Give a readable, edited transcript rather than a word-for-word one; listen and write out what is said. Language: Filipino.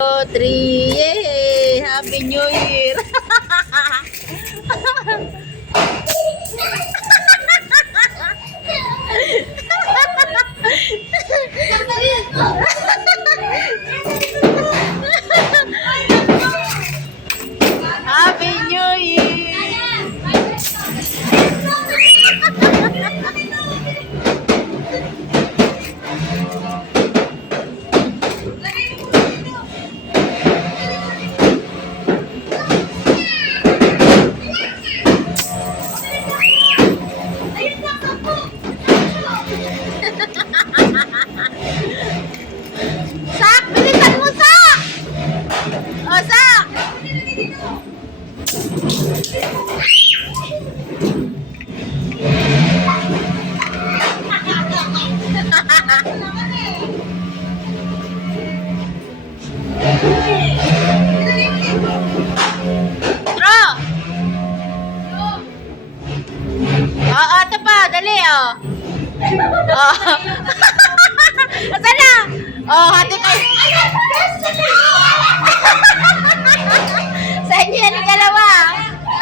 3, yay! Happy New Year! Happy New Year! Sak! Bilisan mo, Sak! O, Sak! Draw! Oo, ito pa. Dali, oh. Oh. Asan na? Oh, hati kayo.